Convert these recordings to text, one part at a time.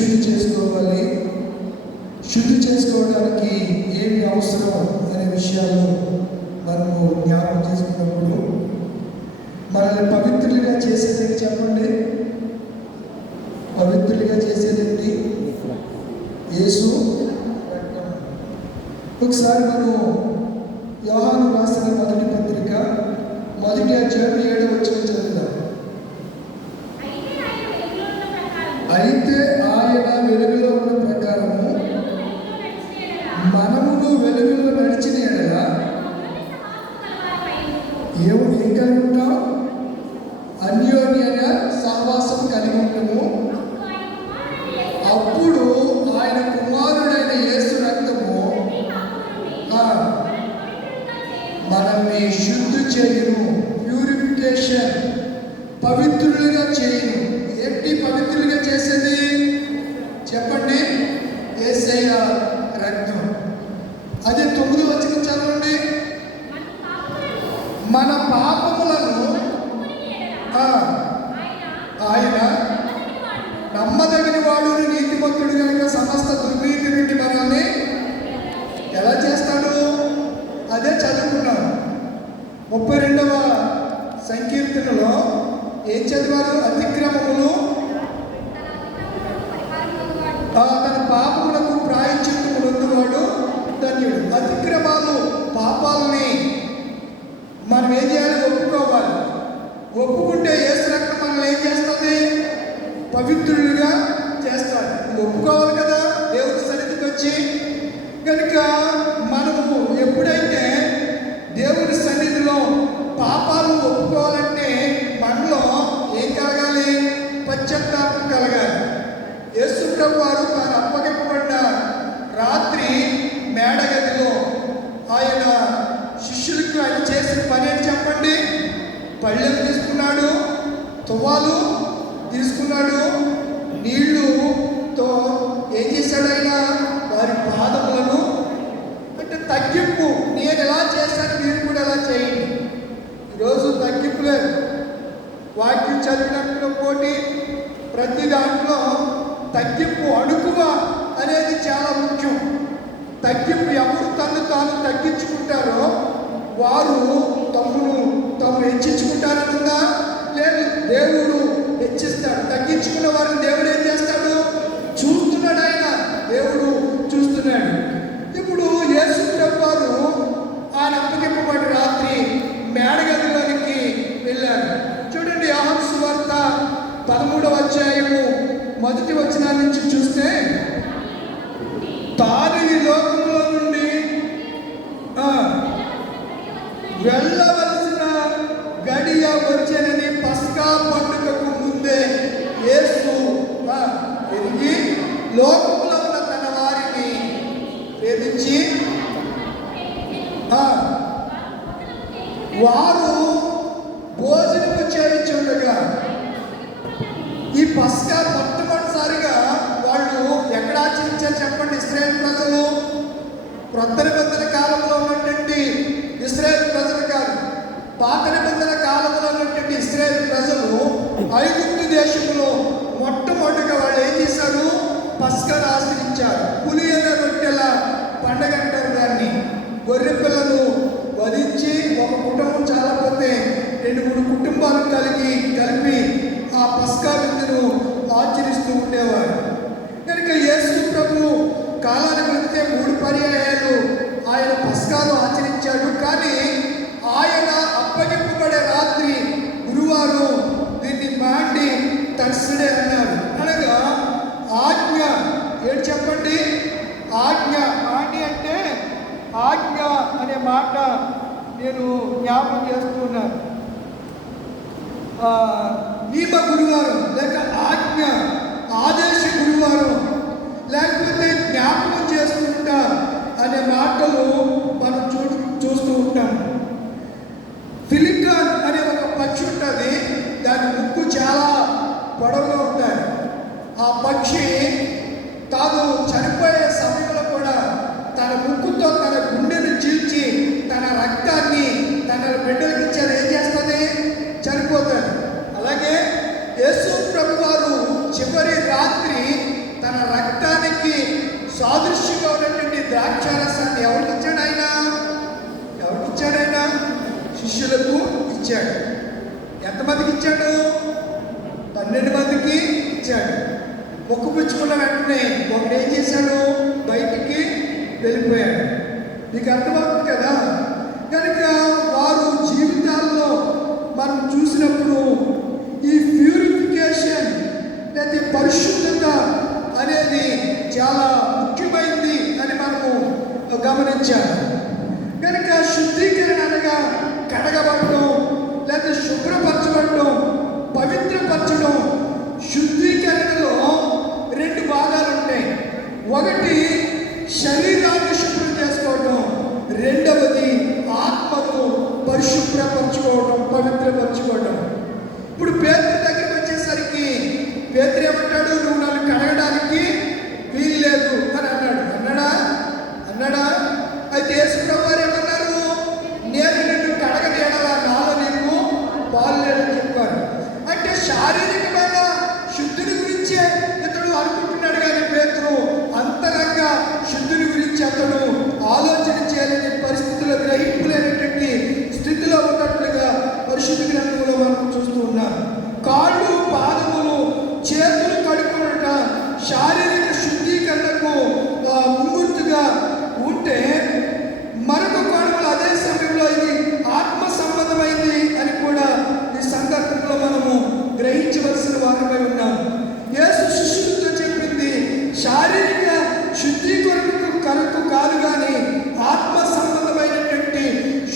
శుద్ధి చేసుకోవాలి. శుద్ధి చేసుకోవడానికి ఏమి అవసరం అనే విషయాలు మనము జ్ఞాపకం చేసుకున్నప్పుడు మనల్ని పవిత్రులుగా చేసేది చెప్పండి? పవిత్రులుగా చేసేది యేసు. ఒకసారి మనం అన్యోన్య సహవాసం కలిగి అప్పుడు ఆయన కుమారుడైన యేసు రక్తము ఆ, మనల్ని శుద్ధి చేయును ప్యూరిఫికేషన్ పవిత్రులుగా చేయును ఏంటి పవిత్రులుగా చేసేది చెప్పండి ఏసయ్య రక్తం అదే తొమ్మిది వచ్చిన చదవండి మన మన పాపములను పాపములను ఒప్పుకొని ఎడల ఆ, ఆయన ఆయన నమ్మదగిన వాడు నమ్మదగిన వాడు నీతిమంతుడు కనుక సమస్త దుర్నీతి నుండి మనల్ని ఎలా చేస్తాడు అదే చదువుకున్నాం ముప్పై రెండవ సంకీర్తనలో ఏం చదివారు? అతిక్రమములు. తన అతిక్రమములకు పరిహారం పొందువాడు. పాపములకు ధన్యుడు. అతిక్రమాలు పాపాలని మనం ఏం చేయాలి? ఒప్పుకోవాలి. ఒప్పుకుంటే యేసు రక్తం మనల్ని ఏం చేస్తుంది? పవిత్రుడిగా చేస్తాడు. ఒప్పుకోవాలి కదా? దేవుడి సన్నిధికి వచ్చి. కనుక మనము ఎప్పుడైతే దేవుని సన్నిధిలో పాపాలు ఒప్పుకోవాలంటే మనలో ఏం కలగాలి? పశ్చాత్తాపం కలగాలి. యేసుప్రభు వారు తాను అప్పగింపబడిన రాత్రి మేడగదిలో ఆయన శిష్యులకు ఆయన చేసిన పని అని చెప్పండి? పళ్ళెం తీసుకున్నాడు తువ్వాలు తీసుకున్నాడు నీళ్ళుతో ఏం చేశాడు ఆయన? వారి పాదములను తగ్గింపు. నేను ఎలా చేశాను మీరు కూడా ఎలా చేయండి. ఈరోజు తగ్గింపు లేదు. వాక్యం చదివినప్పుడు పోటీ. ప్రతి దాంట్లో తగ్గింపు అణుకువ అనేది చాలా ముఖ్యం. తగ్గింపు ఎవరు తను తాను తగ్గించుకుంటారో వారు తమ్మును తాము హెచ్చించుకుంటారనుందా? లేదు దేవుడు హెచ్చిస్తాడు. తగ్గించుకున్న వారిని దేవుడు ఏం చేస్తాడు చూస్తున్నాడు ఆయన దేవుడు చూస్తున్నాడు ఇప్పుడు యేసు ప్రభు వారు ఆయన అప్పగింపబడి రాత్రి మేడగదిలోనికి వెళ్ళారు చూడండి యోహాను సువార్త పదమూడవ అధ్యాయము మొదటి వచనాల నుంచి చూస్తే తాను ఈ లోకంలో నుండి ఆ, వెళ్ళవలసిన గడియ వచ్చేనని పస్కా పండుగకు ముందే యేసు తిరిగి లోకంలో ఉన్న తన వారిని ప్రేమించి వారు పస్కాను పులియల రొట్టెల పండగ అంటారు దాన్ని గొర్రె పిల్లలు వధించి ఒక కుటుంబం చాలకపోతే రెండు మూడు కుటుంబాలు కలిగి కలిపి ఆ పస్కా విందును ఆచరిస్తూ ఉండేవారు. కనుక యేసు ప్రభు కాలానికి వెళ్తే మూడు పర్యాయాలు ఆయన పస్కాలు ఆచరించాడు కానీ ఆయన అప్పగింపబడే రాత్రి గురువారం దీన్ని మాండి తర్సడే అన్నారు అనగా ఆజ్ఞ ఏంటి చెప్పండి ఆజ్ఞ మాండి అంటే ఆజ్ఞ అనే మాట నేను జ్ఞాపకం చేస్తున్నాను ఆ, నియమ గురువారం లేక ఆజ్ఞ ఆదేశ గురువారం లేకపోతే జ్ఞాపకం చేసుకుంటా అనే మాటలు మనం చూ చూస్తూ ఉంటాం ఫిలికాన్ అనే ఒక పక్షి ఉంటుంది దాని ముక్కు చాలా పొడవుగా ఉంటుంది ఆ పక్షి తాను చనిపోయే సమయంలో కూడా తన ముక్కుతో తన గుండెను చీల్చి తన రక్తాన్ని తన బిడ్డలకు ఇచ్చేది ఏం చేస్తుంది చనిపోతుంది అలాగే యేసు ప్రభు వారు చివరి రాత్రి తన సాదృశ్యంగా ఉన్నటువంటి ద్రాక్షారసాన్ని ఎవరికి ఇచ్చాడు ఆయన ఎవరికి ఇచ్చాడు ఆయన శిష్యులకు ఇచ్చాడు. ఎంతమందికి ఇచ్చాడు? పన్నెండు మందికి ఇచ్చాడు. మొక్కు పుచ్చుకున్న వెంటనే ఒకడు ఏం చేశాడు? బయటికి వెళ్ళిపోయాడు. నీకు అర్థమవుతుంది కదా? కనుక వారు జీవితాల్లో మనం చూసినప్పుడు ఈ ప్యూరిఫికేషన్ లేదా పరిశుద్ధత అనేది చాలా ముఖ్యమైనది అని మనము గమనించాము కనుక శుద్ధీకరణ అనగా కడగబడటం లేదా శుభ్రపరచబడడం పవిత్రపరచడం శుద్ధీకరణలో రెండు భాగాలు ఉంటాయి ఒకటి శరీరాన్ని ದುರ್ಬಲ ಅಟ್ ಶಾರೀರಿಕ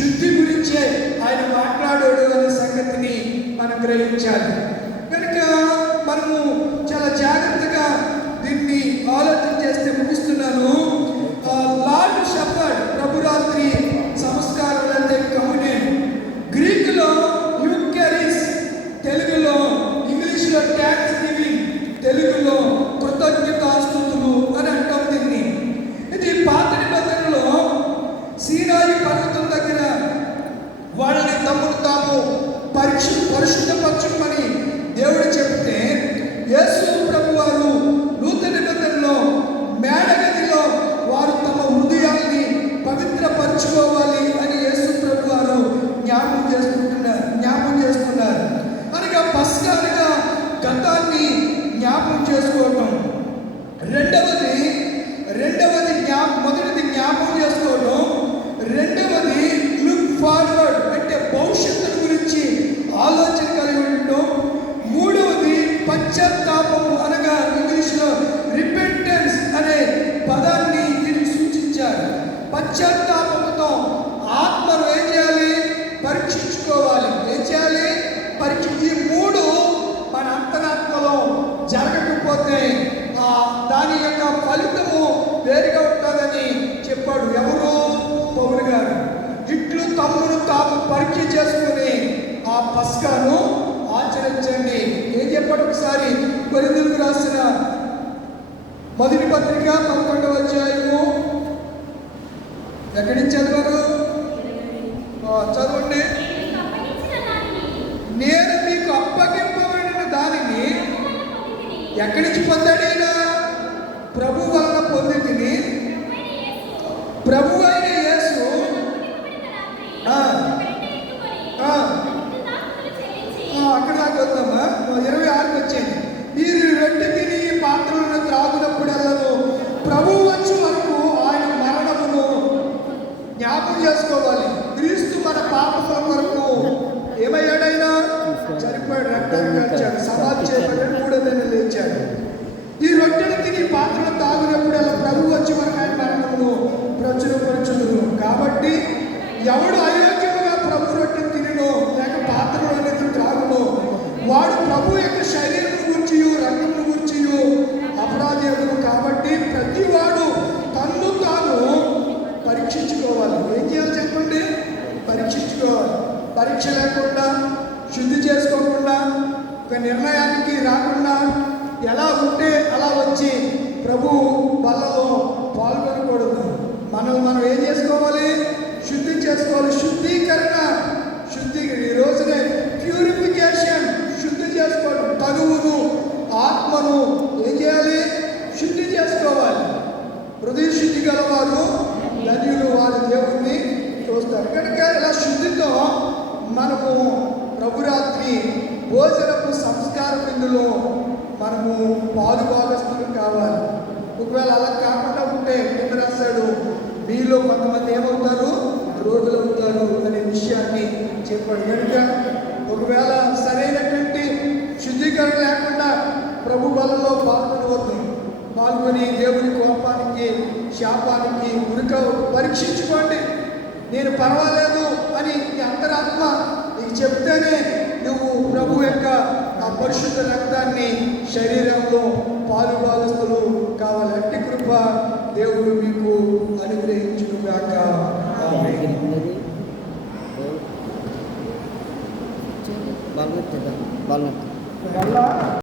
శుద్ధి గురించే ఆయన మాట్లాడాడు అనే సంగతిని మనం గ్రహించాలి. కనుక మనము చాలా జాగ్రత్తగా దీన్ని ఆలోచన చేస్తే ముగిస్తున్నాను ఆ, లార్డ్ షెపర్డ్ ప్రభురాత్రి సంస్కారం అంటే కమ్యూనియన్ గ్రీకులో యూకెరిస్ తెలుగులో ఇంగ్లీష్లో ట్యాక్స్ గివింగ్ తెలుగులో కృతజ్ఞతాస్తుతులు అని అంటాం దీన్ని ఇది పాత నిబంధనలో సీనాయి పర్వతం దగ్గర వాళ్ళని తమ్ముడు తాము పరిశు పరిశుద్ధపరచుమని దేవుడు చెబితే యేసు ప్రభు వారు నూతన నిబంధనలో మేడగదిలో వారు తమ హృదయాల్ని పవిత్రపరచుకోవాలి అని యేసు ప్రభు వారు జ్ఞాపకం చేసుకుంటున్నారు జ్ఞాపకం చేస్తున్నారు అనగా పస్కాలుగా గతాన్ని జ్ఞాపకం చేసుకోవటం రెండవది రెండవది జ్ఞా మొదటిది జ్ఞాపకం చేసుకోవడం రెండవది లుక్ ఫార్వర్డ్ అంటే భవిష్యత్తు గురించి ఆలోచన కలిగి ఉండటం మూడవది పశ్చాత్తాపం అనగా ఇంగ్లీష్లో రిపెంటెన్స్ అనే పదాన్ని దీనికి సూచించారు పశ్చాత్తాపంతో ఆత్మను ఏం చేయాలి? పరీక్షించుకోవాలి. ఏం చేయాలి? పరీక్ష ఈ మూడు మన అంతరాత్మలో జరగకపోతే ఆ దాని యొక్క ఫలితము వేరుగా ఉంటుందని చెప్పాడు ఎవరు? పౌరు గారు. ఇట్లు తమ్మును తాము పరీక్ష చేసుకుని ఆ పస్కాను ఆచరించండి ఏం చెప్పాడు ఒకసారి? కొరిందులకు రాసిన మొదటి పత్రిక పదకొండవ అధ్యాయము ఎక్కడి నుంచి చదివారు? చదవండి. నేను మీకు అప్పగింపబడిన దానిని ఎక్కడి నుంచి పొందాడైనా ప్రభు వలన పొందితిని ప్రభు అయిన యేసు అప్పగింపబడిన రాత్రి ఆ. వెంట ఎత్తుకొని ఆ. కృతజ్ఞతాస్తుతులు చెల్లించి ఆ, అక్కడ దాకా వద్దామా ఇరవై ఆరుకి వచ్చింది మీరు రొట్టె తిని ఈ పాత్రలను త్రాగునప్పుడల్లను ప్రభు వచ్చి వరకు ఆయన మరణమును జ్ఞాపకం చేసుకోవాలి క్రీస్తు మన పాపముల కొరకు ఏమయ్యాడైనా చనిపోయాడు రక్తాన్ని కాల్చాడు సమాధి చేయబడ్డాడు మూడో దిన లేచాడు ఈ రొట్టెలు తాగినప్పుడు అలా తాగినప్పుడల్లా ప్రభు వచ్చి మనకు ఆయన మనము ప్రచురపరచుదురు కాబట్టి ఎవడు అయోగ్యముగా ప్రభు రొట్టె తినడో లేక పాత్ర అనేది త్రాగునో వాడు ప్రభు యొక్క శరీరం గురించి రక్తం గురించి అపరాధి అగును కాబట్టి ప్రతి వాడు తన్ను తాను పరీక్షించుకోవాలి. ఏం చేయాలి చెప్పండి? పరీక్షించుకోవాలి. పరీక్ష లేకుండా శుద్ధి చేసుకోకుండా ఒక నిర్ణయానికి రాకుండా ఎలా ఉంటే అలా వచ్చి ప్రభు బలలో పాల్గొనకూడదు. మనల్ని మనం ఏం చేసుకోవాలి? శుద్ధి చేసుకోవాలి. శుద్ధీకరణ. శుద్ధి ఈ రోజునే ప్యూరిఫికేషన్ శుద్ధి చేసుకోవడం. తగువును ఆత్మను ఏం చేయాలి? శుద్ధి చేసుకోవాలి. హృదయ శుద్ధి గల వారు నదులు వారి దేవుణ్ణి చూస్తారు. కనుక ఇలా శుద్ధితో మనము ప్రభురాత్రి భోజనపు సంస్కార బిందులో మనము పాల్గొ అంటే కింద రాశాడు మీలో కొంతమంది ఏమవుతారు? రోగులు ఉంటారు అనే విషయాన్ని చెప్పాడు. కనుక ఒకవేళ సరైనటువంటి శుద్ధీకరణ లేకుండా ప్రభు బలంలో పాల్గొనవద్దు పాల్గొని దేవుని కోపానికి శాపానికి ఉరిక పరీక్షించుకోండి. నేను పర్వాలేదు అని నీ అంతరాత్మ నీకు చెప్తేనే నువ్వు ప్రభు యొక్క ఆ పరిశుద్ధ రక్తాన్ని శరీరంలో పాలు భాగస్తులు కావాలి. అట్టి కృప దేవుడు మీకు అనుగ్రహించును గాక ఆమేన్. బాగుంటుందా బాగుంటుంది